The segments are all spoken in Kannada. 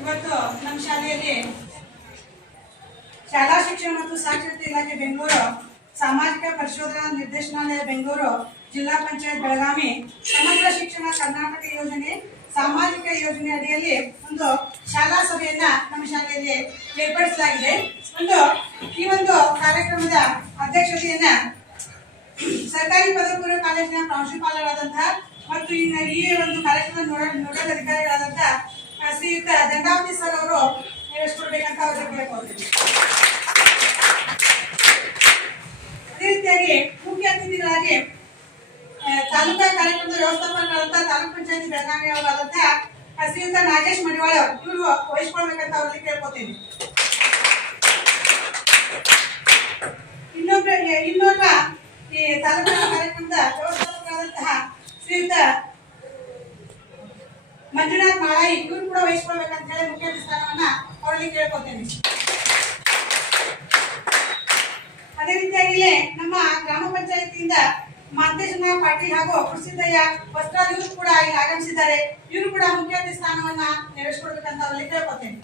ಇವತ್ತು ನಮ್ಮ ಶಾಲೆಯಲ್ಲಿ ಶಾಲಾ ಶಿಕ್ಷಣ ಮತ್ತು ಸಾಕ್ಷರತೆ ಇಲಾಖೆ ಬೆಂಗಳೂರು, ಸಾಮಾಜಿಕ ಪರಿಶೋಧನಾ ನಿರ್ದೇಶನಾಲಯ ಬೆಂಗಳೂರು, ಜಿಲ್ಲಾ ಪಂಚಾಯತ್ ಬೆಳಗಾವಿ, ಸಮಗ್ರ ಶಿಕ್ಷಣ ಕರ್ನಾಟಕ ಯೋಜನೆ, ಸಾಮಾಜಿಕ ಯೋಜನೆ ಅಡಿಯಲ್ಲಿ ಒಂದು ಶಾಲಾ ಸಭೆಯನ್ನ ನಮ್ಮ ಶಾಲೆಯಲ್ಲಿ ಏರ್ಪಡಿಸಲಾಗಿದೆ. ಈ ಒಂದು ಕಾರ್ಯಕ್ರಮದ ಅಧ್ಯಕ್ಷತೆಯನ್ನ ಸರ್ಕಾರಿ ಪದವಿ ಪೂರ್ವ ಕಾಲೇಜಿನ ಪ್ರಾಂಶುಪಾಲರಾದಂತಹ ಮತ್ತು ಈ ಒಂದು ಕಾರ್ಯಕ್ರಮದ ನೋಡಲ್ ಅಧಿಕಾರಿಗಳಾದಂತಹ ಶ್ರೀಯುತ ದಂಡಾವತಿ ಸರ್ ಅವರು ನೆರವೇರಿಸಿಕೊಡ್ಬೇಕಂತ ಅವರಿಗೆ ಕೇಳ್ಕೊಳ್ತೀವಿ. ಅದೇ ರೀತಿಯಾಗಿ ಮುಖ್ಯ ಅತಿಥಿಗಳಾಗಿ ತಾಲೂಕಾ ಕಾರ್ಯಕ್ರಮದ ವ್ಯವಸ್ಥಾಪಕರಾದಂತಹ ತಾಲೂಕ್ ಪಂಚಾಯತಿ ಬೆಳಗಾವಿ ಅವರಾದಂತಹ ಶ್ರೀಯುತ ನಾಗೇಶ್ ಮಡಿವಾಳ ಇವರು ವಹಿಸ್ಕೊಳ್ಬೇಕಂತ ಅವ್ರಿಗೆ ಕೇಳ್ಕೊತೀವಿ. ಇನ್ನೊಬ್ಬ ಈ ತಾಲೂಕಾ ಕಾರ್ಯಕ್ರಮದ ವ್ಯವಸ್ಥಾಪಕರಾದಂತಹ ಶ್ರೀಯುತ ಮಂಜುನಾಥ್ ಮಾಳಾಯಿ ಇವರು ಕೂಡ ವಹಿಸ್ಕೊಳ್ಬೇಕಂತ ಹೇಳಿ ಮುಖ್ಯ ಸ್ಥಾನವನ್ನ ಅವರಲ್ಲಿ ಕೇಳ್ಕೊತೇನೆ. ಅದೇ ರೀತಿಯಾಗಿ ನಮ್ಮ ಗ್ರಾಮ ಪಂಚಾಯತಿಯಿಂದ ಮಾಂತೇಶನ ಪಾಟೀಲ್ ಹಾಗೂ ಕೃಷಿದಯ್ಯ ವಸ್ತ್ರಾಲ್ ಇವರು ಕೂಡ ಇಲ್ಲಿ ಆಗಮಿಸಿದ್ದಾರೆ. ಇವರು ಕೂಡ ಮುಖ್ಯ ಸ್ಥಾನವನ್ನ ನೆರವೇರಿಸಿಕೊಡ್ಬೇಕಂತ ಅವರಲ್ಲಿ ಕೇಳ್ಕೊತೇನೆ.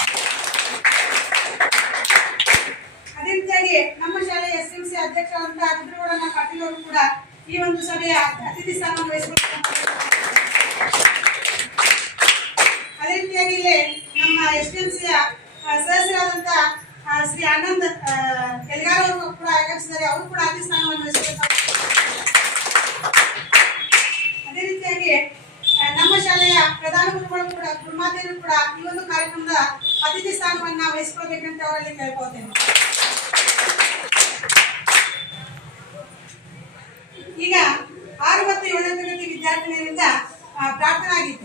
ಅದೇ ರೀತಿಯಾಗಿ ನಮ್ಮ ಶಾಲೆಯ SMC ಅಧ್ಯಕ್ಷರಾದಂತಹ ರುದ್ರಗೌಡನ ಪಾಟೀಲ್ ಅವರು ಕೂಡ ಈ ಒಂದು ಸಭೆಯ ಅತಿಥಿ ಸ್ಥಾನವನ್ನು ವಹಿಸಿಕೊಳ್ತಾರೆ. ಅದೇ ರೀತಿಯಾಗಿ ಇಲ್ಲಿ ನಮ್ಮ SMCಯ ಸದಸ್ಯರಾದಂತಹ ಶ್ರೀ ಆನಂದ್ ಎಲ್ಗಾರ್ ಅವರು ಕೂಡ ಆಗಮಿಸಿದ್ದಾರೆ. ಅವರು ಕೂಡ ಅತಿಥಿ ಸ್ಥಾನವನ್ನು ವಹಿಸಿಕೊಳ್ತಾರೆ. ಅದೇ ರೀತಿಯಾಗಿ ನಮ್ಮ ಶಾಲೆಯ ಪ್ರಧಾನ ಗುರುಗಳು ಕೂಡ ಗುರುಮಾತೆಯರು ಕೂಡ ಈ ಒಂದು ಕಾರ್ಯಕ್ರಮದ ಅತಿಥಿ ಸ್ಥಾನವನ್ನ ವಹಿಸಿಕೊಳ್ಬೇಕಂತ ಅವರಲ್ಲಿ ಕೇಳ್ಕೊಳ್ತೇನೆ. ಈಗ 6 ಮತ್ತು 7ನೇ ತರಗತಿ ವಿದ್ಯಾರ್ಥಿನಿಯರಿಂದ ಪ್ರಾರ್ಥನೆ ಆಗಿತ್ತು.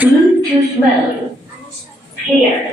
Bluetooth mode paired.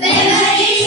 Beverly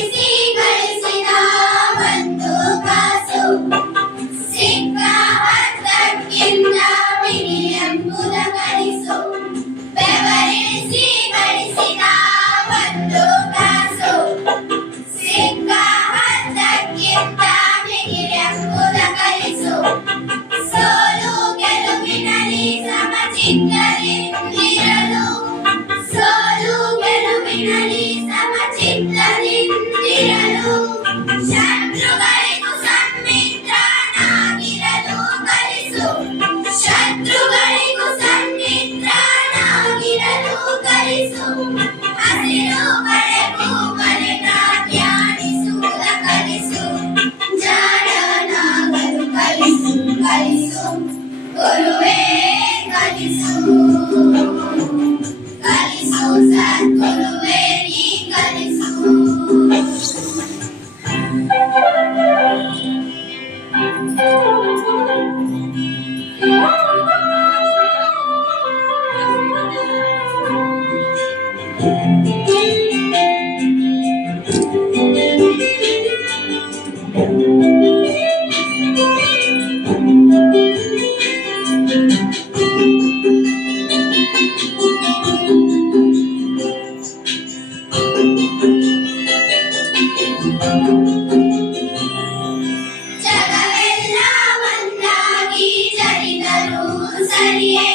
ಜಗವೆಲ್ಲ ಒಂದಾಗಿ ಜರಿದರು ಸರಿಯೇ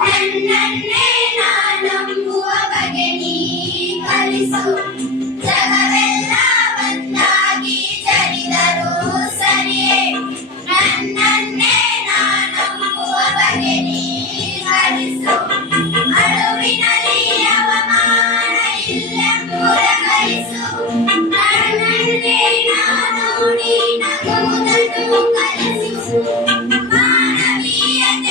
ನನ್ನನ್ನೇ ನಾನಂಬುವ ಬಗೆ ನೀ ಕಲಿಸು ಜಗವೆಲ್ಲ ಒಂದಾಗಿ ಜರಿದರು ಸರಿಯೇ ನನ್ನನ್ನೇ ನಾನಂಬುವ ಬಗೆ ನೀ ಕಲಿಸು ಅಳುವಿನಲ್ಲಿ ಅವಮಾನ ಇಲ್ಲೆಂಬುದ ಕಲಿಸು ನನ್ನನ್ನೇ ನಾನು ನೀ ನಗುವುದನ್ನು ಕಲಿಸು ಮಾನವೀಯತೆಯಲ್ಲಿ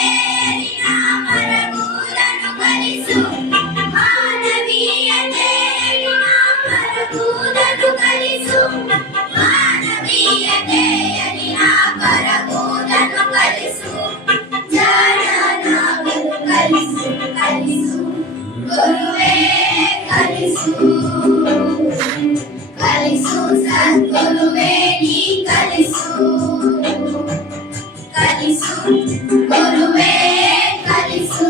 ನಾ ಮರಗುವುದನ್ನು ಕಲಿಸು ಮಾನವೀಯತೆಯಲ್ಲಿ ನಾ ಮರಗುವುದನ್ನು ಕಲಿಸು ಮಾನವೀಯತೆಯಲ್ಲಿ ನಾ ಕರಗುವುದನ್ನು ಕಲಿಸು ಜಾಣನಾಗಲು ಕಲಿಸು ಕಲಿಸು ಗುರುವೇ ಕಲಿಸು ಕಲಿಸು ಸದ್ಗುರುವೇ ನೀ ಕಲಿಸು ಕಲಿಸು ಗುರುವೇ ಕಲಿಸು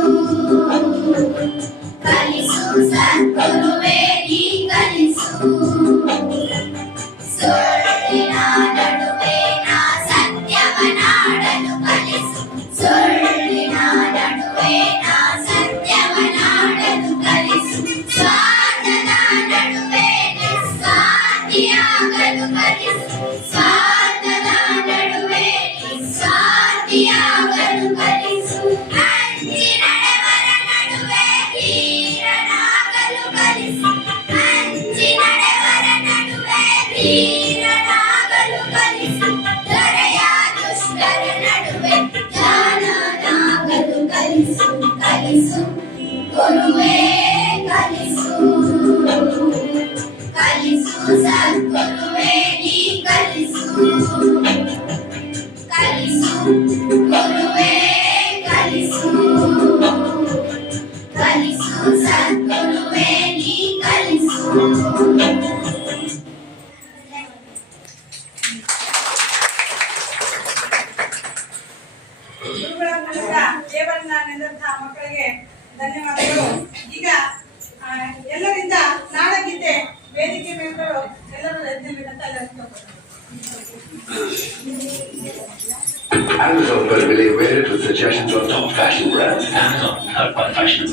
ಕಲಿಸು ಸದ್ಗುರುವೇ ನೀ ಕಲಿಸು ಸುಳ್ಳಿನ ನಡುವೆ ನಾ ಸತ್ಯವನಾಡಲು ಕಲಿಸು ಸುಳ್ಳಿನ ನಡುವೆ ನಾ ಸತ್ಯವನಾಡಲು ಕಲಿಸು ಸ್ವಾರ್ಥದ ನಡುವೆ ನಿಸ್ವಾರ್ಥಿಯಾಗಲು ಕಲಿಸು ಸ್ವಾರ್ಥದ ನಡುವೆ ನಿಸ್ವಾರ್ಥಿಯಾಗಲು ಕಲಿಸು ಹಂಚಿ ನಡೆವರ ನಡುವೆ ಧೀರನಾಗಲು ಕಲಿಸು ಹಂಚಿ ನಡೆವರ ನಡುವೆ ಧೀರನಾಗಲು ಕಲಿಸು ದೊರೆಯ ದುಷ್ಟರ ನಡುವೆ ಜಾಣನಾಗಲು ಕಲಿಸು ಕಲಿಸು ಗುರುವೇ ಕಲಿಸು ಕಲಿಸು ಸದ್ಗುರುವೇ ನೀ ಕಲಿಸು ಕಲಿಸು ಗುರುವೇ ಕಲಿಸು ಕಲಿಸು ಸದ್ಗುರುವೇ ನೀ ಕಲಿಸು ಗುರುಗಳ ಮೂಲಕ ದೇವರನ್ನ ನೆನೆದಂತಹ ಮಕ್ಕಳಿಗೆ ಧನ್ಯವಾದಗಳು. ಈಗ ಎಲ್ಲರಿಂದ ನಾಡಗೀತೆ ವೇದಿಕೆ ಮೇಲೂ ಎಲ್ಲರೂ ಎದ್ದಿರ್ಬೇಕಂತ ಎಲ್ಲರೂ Amazon Verbally aware with suggestions on top fashion brands. Amazon, help by fashion.